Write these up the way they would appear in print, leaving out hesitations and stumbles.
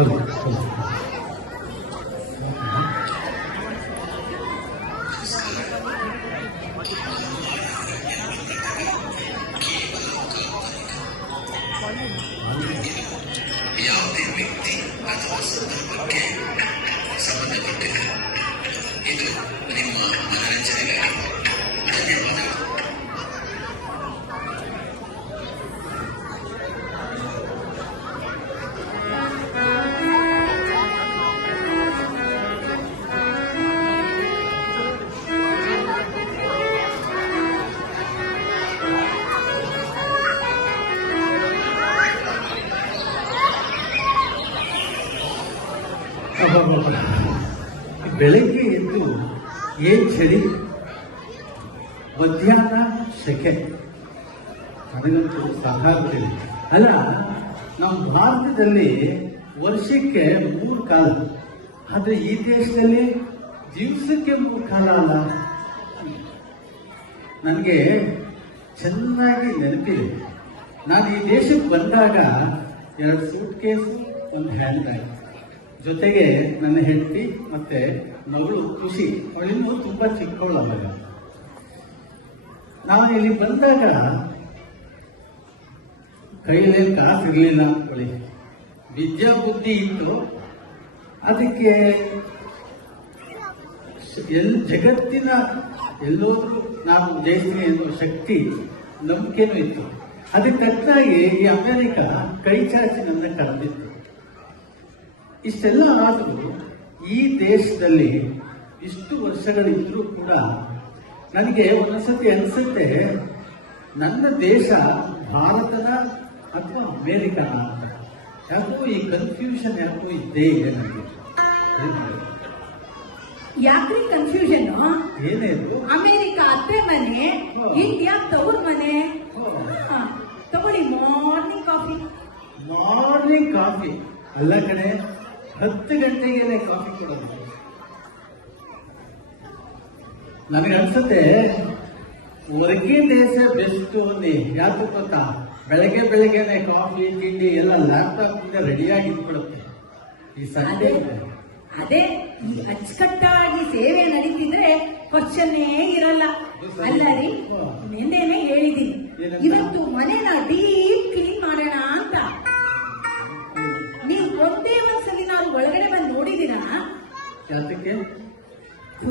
ಹೌದು ಯಾವುದೇ ವ್ಯಕ್ತಿ ಅಥವಾ ಸಂದರ್ಭಕ್ಕೆ ಸಂಬಂಧಪಟ್ಟಿಲ್ಲ. ಇದು ನಿಮ್ಮ ಮನರಂಜನೆಗಾಗಿ. ಧನ್ಯವಾದಗಳು. ಬೆಳಗ್ಗೆ ಎದ್ದು ಏನ್ ಚಳಿ, ಮಧ್ಯಾಹ್ನ ಸೆಕೆ, ನನಗಂತೂ ಸಾಕಾಗುತ್ತಿದೆ. ಅಲ್ಲ, ನಮ್ಮ ಭಾರತದಲ್ಲಿ ವರ್ಷಕ್ಕೆ 3 ಕಾಲ, ಆದರೆ ಈ ದೇಶದಲ್ಲಿ ದಿವಸಕ್ಕೆ 3 ಕಾಲ ಅಲ್ಲ. ನನಗೆ ಚೆನ್ನಾಗಿ ನೆನಪಿದೆ. ನಾನು ಈ ದೇಶಕ್ಕೆ ಬಂದಾಗ 2 ಸೂಟ್ ಕೇಸು, 1 ಹ್ಯಾಂಡ್ ಬ್ಯಾಗ್, ಜೊತೆಗೆ ನನ್ನ ಹೆಂಡತಿ ಮತ್ತೆ ಮಗಳು ಖುಷಿ. ಅವಳಿನ್ನೂ ತುಂಬಾ ಚಿಕ್ಕವಳು. ಅವಾಗ ನಾವು ಇಲ್ಲಿ ಬಂದಾಗ ಕೈಯಲ್ಲಿ ಕಾಸು ಇರಲಿಲ್ಲ ಅಂದ್ಕೊಳ್ಳಿ, ವಿದ್ಯಾ ಬುದ್ಧಿ ಇತ್ತು. ಅದಕ್ಕೆ ಜಗತ್ತಿನ ಎಲ್ಲೋದ್ರೂ ನಾವು ಜಯಿಸ್ತೀವಿ ಅನ್ನೋ ಶಕ್ತಿ, ನಂಬಿಕೆನೂ ಇತ್ತು. ಅದಕ್ಕೆ ತಕ್ಕಾಗಿ ಈ ಅಮೆರಿಕ ಕೈ ಚಾಚಿ ನನ್ನ ಕರೆದಿತ್ತು. ಇಷ್ಟೆಲ್ಲ ಆದರೂ ಈ ದೇಶದಲ್ಲಿ ಇಷ್ಟು ವರ್ಷಗಳಿದ್ರೂ ಕೂಡ ನನಗೆ ಒಂದೊಂದ್ಸತಿ ಅನಿಸುತ್ತೆ, ನನ್ನ ದೇಶ ಭಾರತನ ಅಥವಾ ಅಮೇರಿಕನ ಅಂತ. ಯಾಕೋ ಈ ಕನ್ಫ್ಯೂಷನ್ ಯಾಕೋ ಇದ್ದೇ ಇದೆ ನನಗೆ. ಯಾಕ್ರಿ ಕನ್ಫ್ಯೂಷನ್? ಏನೇನು? ಅಮೇರಿಕ ಅತ್ತೆ ಮನೆ, ಇಂಡಿಯಾ ತವ್ರ ಮನೆ. ತಗೊಳ್ಳಿ ಮಾರ್ನಿಂಗ್ ಕಾಫಿ. ಮಾರ್ನಿಂಗ್ ಕಾಫಿ ಅಲ್ಲ ಕಡೆ, 10 ಗಂಟೆಗೆ ಕಾಫಿ ಕೊಡೋದು. ನನಗೆ ಅನ್ಸುತ್ತೆ ಹೊರಗಿನ ದೇಶ ಬೆಸ್ಟ್ ಅನ್ನಿ. ಯಾಕೆ ಗೊತ್ತಾ? ಬೆಳಗ್ಗೆನೆ ಕಾಫಿ ತಿಂಡಿ ಎಲ್ಲ ಲ್ಯಾಪ್ಟಾಪ್ ರೆಡಿಯಾಗಿ ಇಟ್ಬಿಡುತ್ತೆ. ಈ ಸಂಡೇ ಅದೇ ಈ ಅಚ್ಚುಕಟ್ಟಾಗಿ ಸೇವೆ ನಡೀತಿದ್ರೆ ಕ್ವಶನ್ನೇ ಇರಲ್ಲ. ಅಲ್ಲ ರೀ, ನಿನ್ನೆನೆ ಹೇಳಿದೀನಿ, ಇವತ್ತು ಮನೆನ ಡೀಪ್ ಕ್ಲೀನ್ ಮಾಡೋಣ ಅಂತ. ನೀವು ಒಂದೇ ಒಂದ್ಸಲಿ ನಾನು ಒಳಗಡೆ ಬಂದು ನೋಡಿದೀರಾ? ಯಾತಕ್ಕೆ?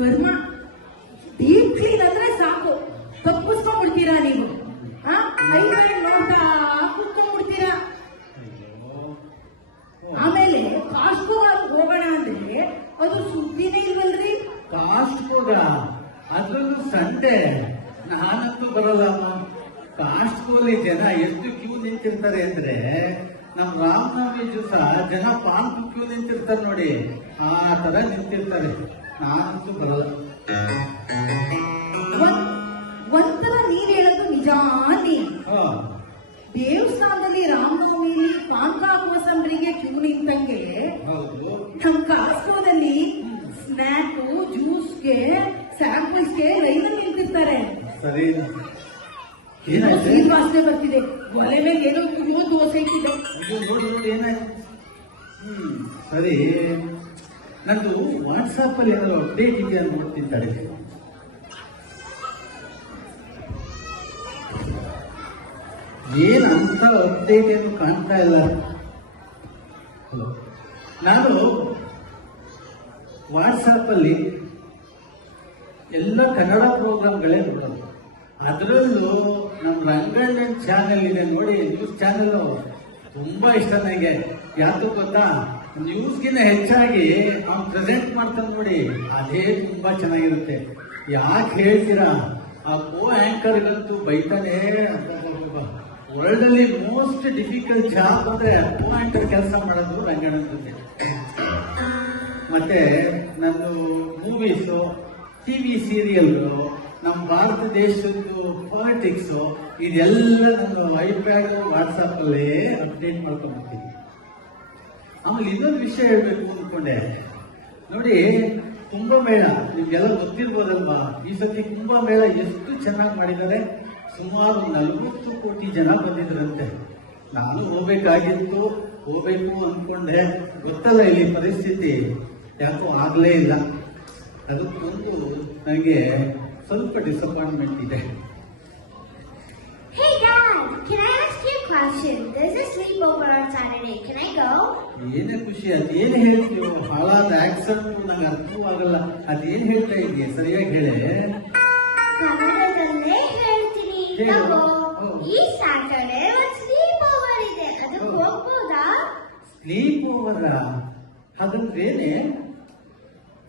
ವರ್ಮ ಡೀಪ್ ಕ್ಲೀನ್ ಅಂದ್ರೆ ಸಾಕು, ತಪ್ಪಿಸ್ಕೊಂಡ್ಬಿಡ್ತೀರಾ ನೀವು. ನೋಡ್ತಾ ಕೂತ್ಕೊಂಡ್ಬಿಡ್ತೀರಾ. ಆಮೇಲೆ ಕಾಸ್ಟ್ಕೋ ಹೋಗೋಣ ಅಂದ್ರೆ ಅದು ಸುದ್ದಿನೇ ಇಲ್ವಲ್ರಿ. ಕಾಸ್ಟ್ಕೋಗ ಅದ್ರಲ್ಲೂ ಸಂಡೆ ನಾನಂತೂ ಬರಲ್ಲಮ್ಮ. ಕಾಸ್ಟ್ಕೋಲಿ ಜನ ಎಷ್ಟು ಕ್ಯೂ ನಿಂತಿರ್ತಾರೆ ಅಂದ್ರೆ, ನಮ್ ರಾಮನವಮಿ ದಿವಸ ಜನ ಪಾನ್ ಕ್ಯೂ ನಿಂತಿರ್ತಾರೆ ನೋಡಿ, ಆ ತರ ನಿಂತಿರ್ತಾರೆ. ನಾನಂತೂ ಬರಲ್ಲ. ಒಂಥರ ನೀವ್ ಹೇಳೋದು ನಿಜಾನಿ. ದೇವಸ್ಥಾನದಲ್ಲಿ ರಾಮನವಮಿಲಿ ಪಾನಕ ಹಾಕುವ ಸಂಬರಿಗೆ ಕ್ಯೂ ನಿಂತಂಗೆ ನಮ್ ಕಾಸ್ಕೋದಲ್ಲಿ ಸ್ನ್ಯಾಕು, ಜ್ಯೂಸ್ಗೆ, ಸ್ಯಾಂಪಲ್ಸ್ಗೆ ಲೈನಲ್ಲಿ ನಿಂತಿರ್ತಾರೆ. ಸರಿ, ವಾಸನೆ ಬರ್ತಿದೆ. ಒಲೆ ಮೇಲೆ ಏನೋ ಕುಡಿಯೋ ದೋಸೆ ಇಟ್ಟಿದೆ. ನೋಡಿ ಏನಾಯ್ತು? ಸರಿ, ನಂದು ವಾಟ್ಸಾಪ್ ಅಲ್ಲಿ ಏನಾದ್ರು ಅಪ್ಡೇಟ್ ಇದೆಯಾ ನೋಡ್ತಿದ್ದಾರೆ. ಏನಂತ ಅಪ್ಡೇಟ್ ಏನು ಕಾಣ್ತಾ ಇಲ್ಲ. ನಾನು ವಾಟ್ಸಾಪ್ ಅಲ್ಲಿ ಎಲ್ಲ ಕನ್ನಡ ಪ್ರೋಗ್ರಾಮ್ಗಳೇ ನೋಡೋದು. ಅದರಲ್ಲೂ ನಮ್ಮ ರಂಗಣ್ಣನ ಚಾನೆಲ್ ಇದೆ ನೋಡಿ, ನ್ಯೂಸ್ ಚಾನೆಲ್, ತುಂಬಾ ಇಷ್ಟ ನನಗೆ. ಯಾಕೆ ಗೊತ್ತಾ? ನ್ಯೂಸ್ಗಿನ ಹೆಚ್ಚಾಗಿ ಅವ್ನು ಪ್ರೆಸೆಂಟ್ ಮಾಡ್ತಾನೆ ನೋಡಿ, ಅದೇ ತುಂಬಾ ಚೆನ್ನಾಗಿರುತ್ತೆ. ಯಾಕೆ ಹೇಳ್ತೀರಾ? ಆ ಕೋ ಆಂಕರ್ಗಂತೂ ಬೈತಾನೆ. ವರ್ಲ್ಡ್ ಅಲ್ಲಿ ಮೋಸ್ಟ್ ಡಿಫಿಕಲ್ಟ್ ಜಾಬ್ ಅಂದ್ರೆ ಕೋ ಆಂಕರ್ ಕೆಲಸ ಮಾಡೋದು ರಂಗಣ್ಣನ ಜೊತೆ. ಮತ್ತೆ ನನ್ನ ಮೂವೀಸು, ಟಿವಿ ಸೀರಿಯಲ್ಗಳು, ನಮ್ಮ ಭಾರತ ದೇಶದ್ದು ಪಾಲಿಟಿಕ್ಸ್, ಇದೆಲ್ಲ ನಾನು ಐಪ್ಯಾಡ್ ವಾಟ್ಸಾಪ್ ಅಲ್ಲೇ ಅಪ್ಡೇಟ್ ಮಾಡ್ಕೊಂಡ್ಬಿಡ್ತೀನಿ. ಆಮೇಲೆ ಇನ್ನೊಂದು ವಿಷಯ ಹೇಳ್ಬೇಕು ಅಂದ್ಕೊಂಡೆ ನೋಡಿ, ಕುಂಭಮೇಳ ನಿಮ್ಗೆಲ್ಲ ಗೊತ್ತಿರ್ಬೋದಲ್ವಾ? ಈ ಸತಿ ಕುಂಭಮೇಳ ಎಷ್ಟು ಚೆನ್ನಾಗಿ ಮಾಡಿದ್ದಾರೆ. ಸುಮಾರು 40 ಕೋಟಿ ಜನ ಬಂದಿದ್ರಂತೆ. ನಾನು ಹೋಗ್ಬೇಕು ಅನ್ಕೊಂಡೆ, ಗೊತ್ತಲ್ಲ ಇಲ್ಲಿ ಪರಿಸ್ಥಿತಿ ಯಾಕೋ ಆಗ್ಲೇ ಇಲ್ಲ. ಅದಕ್ಕೊಂದು ನನಗೆ ಸ್ವಲ್ಪ ಡಿಸಪಾಯಿಂಟ್ಮೆಂಟ್ ಇದೆ. Hey Dad, can I ask you a question? There's a sleepover on Saturday. Can I go? ಏನೇ ಖುಷಿ, ಅದೇನು ಹೇಳ್ತೀವಿ? ಹಾಳಾದ ಆಕ್ಸೆಂಟ್ ನಂಗೆ ಅರ್ಥವೂ ಆಗಲ್ಲ. ಅದೇನು ಹೇಳ್ತಾ ಇದೆಯಾ ಸರಿಯಾಗಿ ಹೇಳಿ. ಕನ್ನಡದಲ್ಲೇ ಹೇಳ್ತೀನಿ. ಹೇಳು. ತಗೋ. ಹ್ಮ್. ಈ ಸ್ಯಾಟರ್ಡೇ ಒಂದು ಸ್ಲೀಪೋವರ್ ಇದೆ. ಅದಕ್ಕೆ ಹ್ಮ್. ಹೋಗ್ಬೋದಾ? Sleep over ಹಾಗಂದ್ರೇನೆ?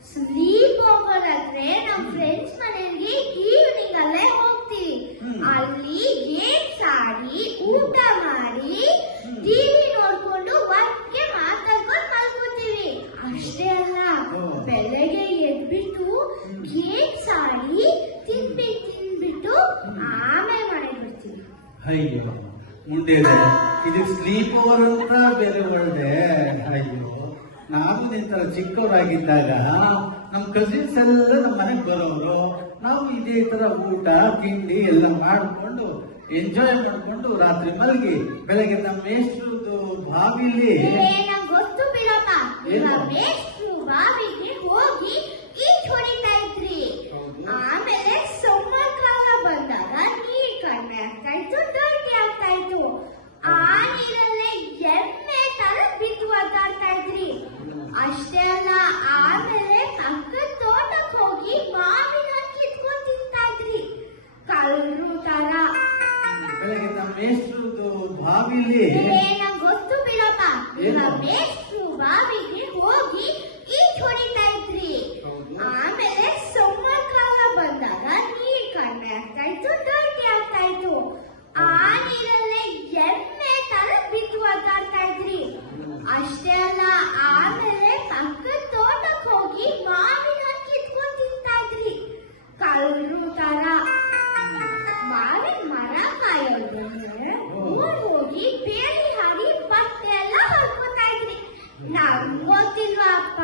ಸ್ಲೀಪೋವರ್ ಅಂದ್ರೆ ನಮ್ಮ ಫ್ರೆಂಡ್ಸ್ ಮನೆಗೆ ಈವ್ನಿಂಗ್ ಅಲ್ಲೇ ಹೋಗ್ತೀವಿ. ಹ್ಮ್. ಅಲ್ಲಿ ಗೇಮ್ಸ್ ಆಡಿ, ಊಟ ಮಾಡಿ, ಟಿವಿ ನೋಡ್ಕೊಂಡು ಒಟ್ಟಿಗೆ ಮಾತಾಡ್ಕೊಂಡು ಮಲ್ಕೋತೀವಿ. ಅಷ್ಟೇ ಅಲ್ಲ, ಹ್ಮ್. ಬೆಳಗ್ಗೆ ಎದ್ಬಿಟ್ಟು ಗೇಮ್ಸ್ ಆಡಿ ತಿನ್ಬಿಟ್ಟು ಆಮೇಲೆ ಮನೆಗೆ ಬರ್ತೀವಿ. ಅಯ್ಯೋ ಮುಂದೇನೆ ಇದು ಸ್ಲೀಪ್ ಓವರ್ ಅಂತ ಬೇರೆ ಒಳ್ಳೆ. ಅಯ್ಯೋ ನಾವು ನಿಂತರ ಚಿಕ್ಕವರಾಗಿದ್ದಾಗ ನಮ್ಮ ಕಸಿನ್ಸ್ ಎಲ್ಲ ನಮ್ಮ ಮನೆಗೆ ಬರೋರು. ನಾವು ಇದೇ ತರ ಊಟ ತಿಂಡಿ ಎಲ್ಲ ಮಾಡಿಕೊಂಡು ಎಂಜಾಯ್ ಮಾಡಿಕೊಂಡು ರಾತ್ರಿ ಮಲಗಿ ಬೆಳಗ್ಗೆ ನಮ್ಮ ಮೇಷ್ಟ್ರದ್ದು ಬಾವಿಲಿ ನಂಗೆ ಗೊತ್ತು ಬಿಡಪ್ಪ, ಏನು? ನಿಮ್ಮ ಮೇಷ್ಟ್ರು ಬಾವಿಗೆ ಹೋಗಿ ಈಜ್ ಹೊಡಿತಾ ಇದ್ರಿ. ಹೌದು. ಆಮೇಲೆ ಸಮ್ಮರ್ ಕಾಲ ಬಂದಾಗ ನೀರ್ ಕಡಿಮೆ ಆಗ್ತಾ ಇತ್ತು, ಡರ್ಟಿ ಆಗ್ತಾ ಇತ್ತು. ಆ ನೀರಲ್ಲೇ ಎಮ್ಮೆ ತರ ಬಿದ್ದು ಒದ್ದಾಡ್ತಾ ಇದ್ರಿ. ಅಷ್ಟೇ ಅಲ್ಲ, ಆಮೇಲೆ ಪಕ್ಕದ ತೋಟಕ್ಕೆ ಹೋಗಿ ಮಾವಿನ ಹಣ್ಣು ಕಿತ್ಕೊಂಡು ತಿಂತಾ ಇದ್ರಿ, ಕಳ್ಳರು ತರ. ಬೆಳಗ್ಗೆ ನಮ್ಮ ಮೇಷ್ಟ್ರದ್ದು ಬಾವಿಲಿ ನಂಗೆ ಗೊತ್ತು ಬಿಡಪ್ಪ, ನಿಮ್ಮ ಏನು? ಮೇಷ್ಟ್ರು ಬಾವಿಗೆ ಹೋಗಿ ಈಜ್ ಹೊಡಿತಾ ಇದ್ರಿ. ಹೌದು. ಆಮೇಲೆ ಸಮ್ಮರ್ ಕಾಲ ಬಂದಾಗ ನೀರ್ ಕಡಿಮೆ ಆಗ್ತಾ ಇತ್ತು, ಡರ್ಟಿ ಆಗ್ತಾ ಇತ್ತು. ಆ ನೀರಲ್ಲೇ ಎಮ್ಮೆ ತರ ಬಿದ್ದು ಒದ್ದಾಡ್ತಾ ಇದ್ರಿ. ಅಷ್ಟೇ ಅಲ್ಲ, ಆಮೇಲೆ ಪಕ್ಕದ ತೋಟಕ್ಕೆ ಹೋಗಿ ಮಾವಿನ ಹಣ್ಣು ಕಿತ್ಕೊಂಡು ತಿಂತಾ ಇದ್ರಿ, ಕಳ್ಳರು ತರ. ಮಾವಿನ ಮರ ಕಾಯೋದಂದ್ರೆ ಊರ್ ಹೋಗಿ ಬೇಲಿ ಹಾಡಿ ಬಟ್ಟೆ ಎಲ್ಲ ಹೊರ್ಕೋತಾ ಇದ್ರಿ. ನಮ್ಗ್ ಗೊತ್ತಿಲ್ವಾ ಅಪ್ಪ?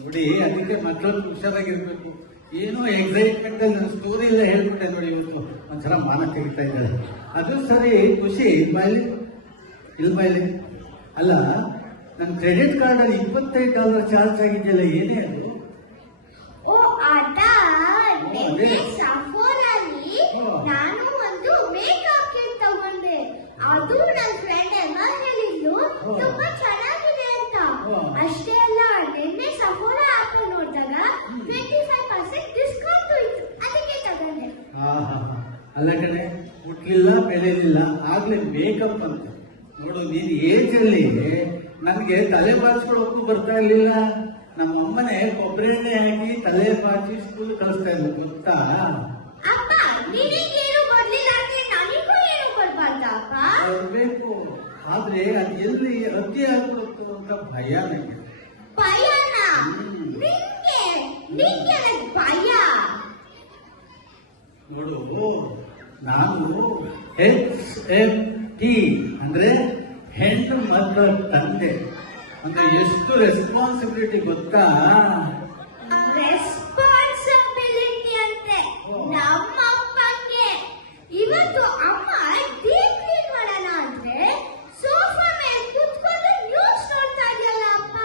ನೋಡಿ, ಅದಕ್ಕೆ ಮಕ್ಕಳು ಹುಷಾರಾಗಿರ್ಬೇಕು. ಏನೋ ಎಕ್ಸೈಟ್ಮೆಂಟ್ ಅಲ್ಲಿ ನನ್ನ ಸ್ಟೋರಿ ಎಲ್ಲ ಹೇಳ್ಬಿಟ್ಟೆ ನೋಡಿ. ಇವತ್ತು ಒಂಥರ ಮಾನ ತೆಗಿತಾ ಇದ್ದಾರೆ. ಅದು ಸರಿ ಖುಷಿ, ಬಾಯಲ್ಲಿ ಇಲ್ಲಿ ಬಾಯಲ್ಲಿ ಅಲ್ಲ, ನನ್ನ ಕ್ರೆಡಿಟ್ ಕಾರ್ಡ್ ಅಲ್ಲಿ $25 ಚಾರ್ಜ್ ಆಗಿದೆಯಲ್ಲ, ಏನೇ ಅದು? ಓ ಅದ, ಅದೇ. ಸಫೋರಲ್ಲಿ ಹ್ಮ್. ನಾನು ಒಂದು ಮೇಕಪ್ ಕಿಟ್ ತಗೊಂಡೆ. ಅದು ನನ್ನ ಫ್ರೆಂಡ್ ಎಲ್ಲ ಹೇಳಿದ್ಲು ಹ್ಮ್. ತುಂಬಾ ಚೆನ್ನಾಗಿದೆ ಅಂತ. ಹ್ಮ್. ಅಷ್ಟೇ ಅಲ್ಲ, ನಿನ್ನೆ ಸಫೋರಾ ಆಪ್ ನೋಡಿದಾಗ 25% ಡಿಸ್ಕೌಂಟ್ ಇತ್ತು, ಅದಕ್ಕೆ ತಗೊಂಡೆ. ಅಲ್ಲ ಕಡೆ, ಹುಟ್ಲಿಲ್ಲ ಬೆಳೆಲಿಲ್ಲ ಆಗ್ಲೇ ಮೇಕಪ್ ಅಂತ. ನೋಡು, ನೀನ್ ಏಜ್ ಅಲ್ಲಿ ನನ್ಗೆ ತಲೆ ಬಾಚ್ಕೊಳ್ಳೋಕ್ಕೂ ಬರ್ತಾ ಇರ್ಲಿಲ್ಲ. ನಮ್ಮ ಅಮ್ಮನೆ ಕೊಬ್ಬರಿ ಎಣ್ಣೆ ಹಾಕಿ ತಲೆ ಬಾಚಿ ಸ್ಕೂಲ್ ಕಳಿಸ್ತಾ ಇದ್ರು, ಗೊತ್ತಾ? ಅಪ್ಪ, ನಿನಗೇನು ಕೊಡ್ಲಿಲ್ಲ ಅಂದ್ರೆ ನನಗೂ ಏನು ಕೊಡ್ಬಾರ್ದ ಅಪ್ಪ? ಬರ್ಬೇಕು, ಆದ್ರೆ ಅದು ಎಲ್ಲಿ ಅತಿ ಆಗ್ಬಿಡುತ್ತೋ ಅಂತ ಭಯ ನನಗೆ. ಭಯನ? ಹ್ಮ್. ನಿಂಗೆ ಭಯ? ನೋಡು, ನಾನು HFT ಅಂದ್ರೆ ಹೆಣ್ಣು ಮಕ್ಕಳ ತಂದೆ ಅಂದ್ರೆ ಎಷ್ಟು ರೆಸ್ಪಾನ್ಸಿಬಿಲಿಟಿ ಗೊತ್ತಾ? ರೆಸ್ಪಾನ್ಸಿಬಿಲಿಟಿ ಅಂತೆ ನಮ್ಮ ಅಪ್ಪಂಗೆ. ಇವತ್ತು ಅಮ್ಮ ಡೀಪ್ ಕ್ಲೀನ್ ಮಾಡೋಣ ಅಂದ್ರೆ ಸೋಫಾ ಮೇಲೆ ಕುತ್ಕೊಂಡು ನ್ಯೂಸ್ ನೋಡ್ತಾ ಇದೆಯಲ್ಲ ಅಪ್ಪ.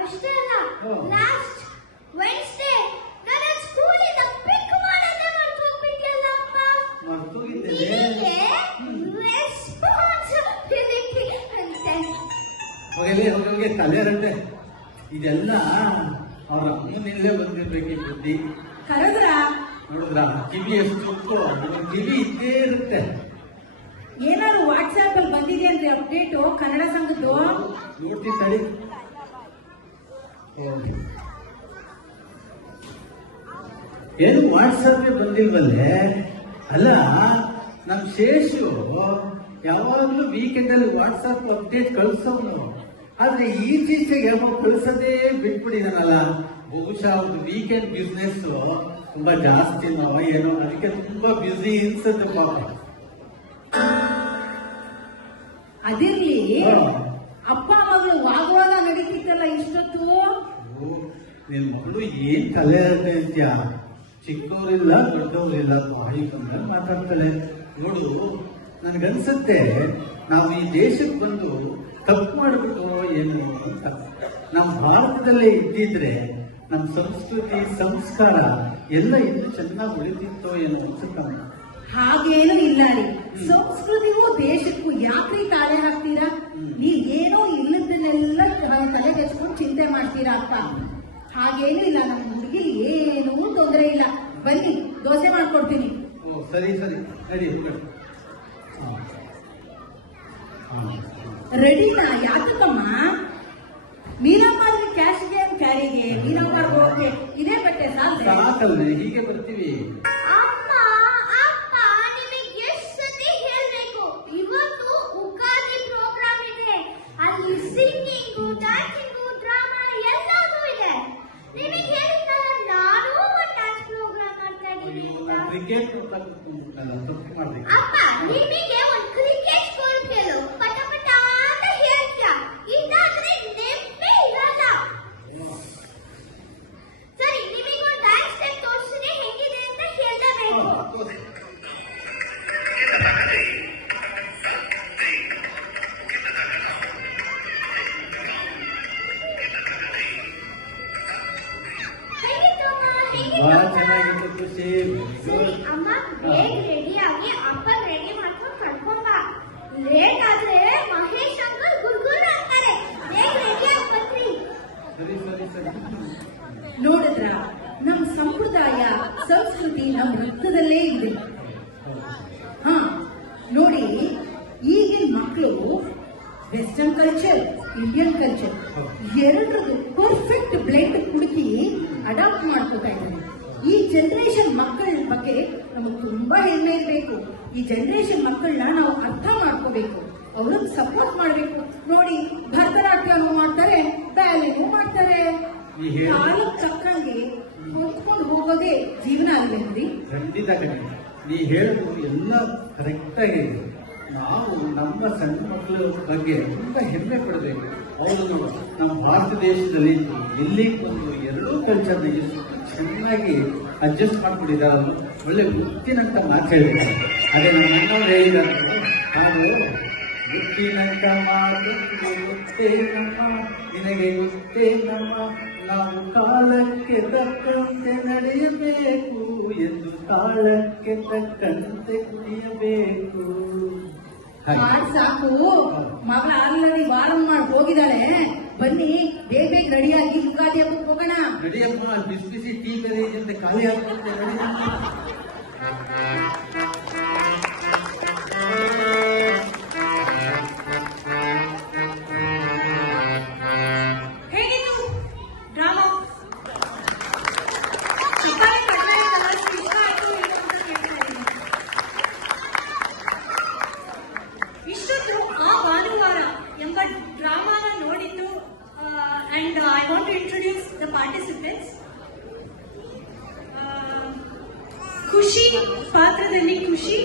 ಅಷ್ಟೇ ಅಲ್ಲ, ಹ್ಮ್. ಲಾಸ್ಟ್ ವೆನ್ಸ್ಡೇ ನನ್ನ ಸ್ಕೂಲಿಂದ ಪಿಕ್ ಮಾಡೋದೇ ಮರ್ತೋಗ್ಬಿಟ್ಟಿಯಲ್ಲ ಅಪ್ಪ. ಮರ್ತೋಗಿದ್ದೇನೆ. ನಿನಗೆ ರೆಸ್ಪಾನ್ಸಿಬಿಲಿಟಿ ಅಂತೆ. ಹೋಗಿ ತಲೆ ರಡ್ಡೆ. ಇದೆಲ್ಲ ಅವ್ರ ಅಮ್ಮನಿಲ್ಲೇ ಬಂದಿರ್ಬೇಕು ಈ ಬುದ್ಧಿ. ಕರೆದ್ರ ನೋಡಿದ್ರ ಕಿವಿ ಎಷ್ಟು ಉಪ್ಪು, ಕಿವಿ ಇದ್ದೇ ಇರುತ್ತೆ. ಏನಾದ್ರು ವಾಟ್ಸ್ಆಪ್ ಅಲ್ಲಿ ಬಂದಿದೆ ಅಂದ್ರೆ ಅಪ್ಡೇಟು ಕನ್ನಡ ಸಂಘದ್ದು? ನೋಡ್ತೀನಿ ತಡಿ. ಏನು ವಾಟ್ಸಪ್ ಬಂದಿಲ್ವಲ್ಲೇ? ಅಲ್ಲ, ನಮ್ ಶೇಷು ಯಾವಾಗ್ಲೂ ವೀಕೆಂಡ್ ಅಲ್ಲಿ ವಾಟ್ಸಪ್ ಅಪ್ಡೇಟ್ ಕಳ್ಸೋನು. ಆದ್ರೆ ಈಚೀಚೆಗೆ ಯಾವಾಗ ಕಳ್ಸೋದೇ ಬಿಟ್ಬಿಟ್ಟಿದಾನಲ್ಲ. ಬಹುಶಃ ಅವ್ರದ್ದು ವೀಕೆಂಡ್ ಬಿಸ್ನೆಸ್ ತುಂಬಾ ಜಾಸ್ತಿ ಏನೋ, ಅದಕ್ಕೆ ತುಂಬಾ ಬ್ಯುಸಿ ಅನ್ಸುತ್ತೆ ಪಾಪ. ಅದಿರ್ಲಿ, ಹಾ. ಅಪ್ಪ ಮಗಳು ವಾಗ್ವಾದ ನಡೀತಿತ್ತಲ್ಲ ಇಷ್ಟೊತ್ತು. ನಿನ್ ಮಗಳು ಏನ್ ತಲೆ ಹರಟೆ ಅಂತ್ಯ? ಚಿಕ್ಕವರಿಲ್ಲ ದೊಡ್ಡವರಿಲ್ಲ, ಬಾಯಿ ಬಂದಾಗ ಮಾತಾಡ್ತಾಳೆ. ನೋಡು, ನನಗನ್ಸುತ್ತೆ ನಾವು ಈ ದೇಶಕ್ಕೆ ಬಂದು ತಪ್ಪು ಮಾಡಿಬಿಟ್ಟು ಏನು ಅಂತ. ನಮ್ಮ ಭಾರತದಲ್ಲೇ ಇದ್ದಿದ್ರೆ ನಮ್ಮ ಸಂಸ್ಕೃತಿ ಸಂಸ್ಕಾರ ಎಲ್ಲ ಇನ್ನೂ ಚೆನ್ನಾಗಿ ಉಳಿತಿತ್ತೋ ಏನೋ ಅನ್ಸುತ್ತಮ್ಮ. ಹಾಗೇನೂ ಇಲ್ಲ ರೀ. ಸಂಸ್ಕೃತಿಗೂ ದೇಶಕ್ಕೂ ಯಾಕ್ರಿ ತಾಳೆ ಹಾಕ್ತೀರಾ? ನೀವ್ ಏನೋ ಇಲ್ಲದನ್ನೆಲ್ಲ ತಲೆ ಹಚ್ಕೊಂಡು ಚಿಂತೆ ಮಾಡ್ತೀರಾ ಅಂತ. ಹಾಗೇನೂ ಇಲ್ಲ, ನಮ್ಮ ಹುಡುಗಿ ಏನೂ ತೊಂದರೆ ಇಲ್ಲ. ಬನ್ನಿ, ದೋಸೆ ಮಾಡ್ಕೊಡ್ತೀನಿ. ಓ ಸರಿ ಸರಿ ನಡಿ. ರೆಡಿನಾ? ಯಾತಕ್ಕಮ್ಮ? ಮೀನಮ್ಮಾರಿಗೆ ಕ್ಯಾಶ್ಗೆ ಕ್ಯಾರಿಗೆ ಮೀನಮ್ಮಾರ್ಗೆ ಹೋಗಕ್ಕೆ ಇದೇ ಬಟ್ಟೆ ಸಾಕಲ್ವೇ? ಹೀಗೆ ಬರ್ತೀವಿ. ಅಮ್ಮ ಅಪ್ಪ ನಿಮಗೆ ಎಷ್ಟು ಸತಿ ಹೇಳ್ಬೇಕು, ಇವತ್ತು ಉಗಾದಿ ಪ್ರೋಗ್ರಾಮ್ ಇದೆ, ಅಲ್ಲಿ ಸಿಂಗಿಂಗು ಡ್ಯಾನ್ಸಿಂಗು ಡ್ರಾಮಾ ಎಲ್ಲದೂ ಇದೆ. ನಿಮಗೆ ಹೇಳಿದ್ದಲ್ಲ ನಾನು ಒಂದು ಡ್ಯಾನ್ಸ್ ಪ್ರೋಗ್ರಾಮ್ ಮಾಡ್ತಾ ಇದ್ದೀನಿ ಅಂತ. ಕ್ರಿಕೆಟ್ ತಪ್ಪು ಮಾಡ್ಬೇಕು. ಅಪ್ಪ ನಿಮಗೆ ಒಂದು ಕ್ರಿಕೆಟ್ ಸ್ಕೋರ್ ಕೇಳು, ಪಟ ಪಟ ಅಂತ ಹೇಳ್ತೀಯ, ಇದಾದ್ರೆ ನೆಮ್ಮದಿ ಇರಲ್ಲ. ಸರಿ, ನಿಮಗೆ ಒಂದು ಡ್ಯಾನ್ಸ್ ಸ್ಟೆಪ್ ತೋರಿಸಿದ್ರೆ ಹೇಗಿದೆ ಅಂತ ಹೇಳಬೇಕು. ಬಹಳ ಚೆನ್ನಾಗಿತ್ತು ಖುಷಿ. ಸರಿ ಅಮ್ಮ, ಬೇಗ ರೆಡಿ ಆಗಿ ಅಪ್ಪ ರೆಡಿ ಮಾಡ್ಕೊಂಡು ಕರ್ಕೊಂಡ್ ಬಾ. ಲೇಟ್ ಆದ್ರೆ ಮಹೇಶ್ ಅಂಕಲ್ ಗುರ್ಗುರ್ ಅಂತಾರೆ. ಬೇಗ ರೆಡಿ ಆಗಿ ಬರ್ರಿ. ಸರಿ ಸರಿ ಸರಿ. ನೋಡಿದ್ರ, ನಮ್ಮ ಸಂಪ್ರದಾಯ ಸಂಸ್ಕೃತಿ ನಮ್ಮ ರಕ್ತದಲ್ಲೇ ಇದೆ. ಹಾ ನೋಡಿ, ಈಗಿನ ಮಕ್ಕಳು ವೆಸ್ಟರ್ನ್ ಕಲ್ಚರ್, ಇಂಡಿಯನ್ ಕಲ್ಚರ್ ಎರಡರದು ಪರ್ಫೆಕ್ಟ್ ಬ್ಲೆಂಡ್ ಹುಡುಕಿ ಅಡಾಪ್ಟ್ ಮಾಡ್ಕೋತಾ ಇದ್ದಾರೆ. ಈ ಜನರೇಷನ್ ಮಕ್ಕಳ ಬಗ್ಗೆ ನಮಗೆ ತುಂಬಾ ಹೆಮ್ಮೆ ಇರಬೇಕು. ಈ ಜನರೇಷನ್ ಮಕ್ಕಳನ್ನ ನಾವು ಅರ್ಥ ಮಾಡ್ಕೋಬೇಕು, ಅವ್ರಿಗೆ ಸಪೋರ್ಟ್ ಮಾಡ್ಬೇಕು. ನೋಡಿ, ಭರತನಾಟ್ಯನೂ ಮಾಡ್ತಾರೆ, ಬ್ಯಾಲೆನೂ ಮಾಡ್ತಾರೆ. ಕಾಲಕ್ಕೆ ತಕ್ಕಂಗೆ ಹೊಂದ್ಕೊಂಡು ಹೋಗೋದೇ ಜೀವನ ಅಲ್ವೇನ್ರಿ? ಖಂಡಿತ ಖಂಡಿತ. ನೀ ಹೇಳೋದು ಎಲ್ಲ ಕರೆಕ್ಟ್ ಆಗಿದೆ. ನಾವು ನಮ್ಮ ಸಣ್ಣ ಮಕ್ಕಳ ಬಗ್ಗೆ ತುಂಬಾ ಹೆಮ್ಮೆ ಪಡಬೇಕು. ಅವರು ನಮ್ಮ ಭಾರತ ದೇಶದಲ್ಲಿ ಎಲ್ಲಿಗೆ ಬಂದು ಎರಡೂ ಕಲ್ಚರ್ನ ಎಷ್ಟು ಚೆನ್ನಾಗಿ ಅಡ್ಜಸ್ಟ್ ಮಾಡ್ಕೊಂಡಿದ್ದಾರಲ್ಲ, ಒಳ್ಳೆ ಮುತ್ತಿನಂತ ಮಾತು ಹೇಳಿದ್ದಾರೆ. ಅದೇ ನಮ್ಮ ಹೇಳಿದ್ದಾರೆ, ನಾವು ಮುತ್ತಿನಂತ ಮಾತು ಗೊತ್ತೇನಮ್ಮ, ನಿನಗೆ ಗೊತ್ತೇನಮ್ಮ, ನಾವು ಕಾಲಕ್ಕೆ ತಕ್ಕಂತೆ ನಡೆಯಬೇಕು ಎಂದು ಕಾಲಕ್ಕೆ ತಕ್ಕಂತೆ ಕುಡಿಯಬೇಕು. ಮಾಡ್ ಸಾಕು, ಮಗಳ ಆಲ್ರೆಡಿ ವಾರಂ ಮಾಡಿ ಹೋಗಿದ್ದಾಳೆ. ಬನ್ನಿ, ಬೇಗ ಬೇಗ ರೆಡಿಯಾಗಿ ಯುಗಾದಿ ಹಬ್ಬಕ್ಕೆ ಹೋಗೋಣ. ನಡಿಯಪ್ಪ, ಬಿಸಿ ಬಿಸಿ ಟೀ ಬೇರೆ ಇದೆ, ಖಾಲಿ ಆಗ್ತದೆ. ಹೇಗಿತ್ತು ಡ್ರಾಮಾ? ಇಷ್ಟೊತ್ತು ಆ ಭಾನುವಾರ ಎಂಬ ಡ್ರಾಮಾನ ನೋಡಿದ್ದು. And I want to introduce the participants. Khushi ಪಾತ್ರದಲ್ಲಿ ಖುಷಿ,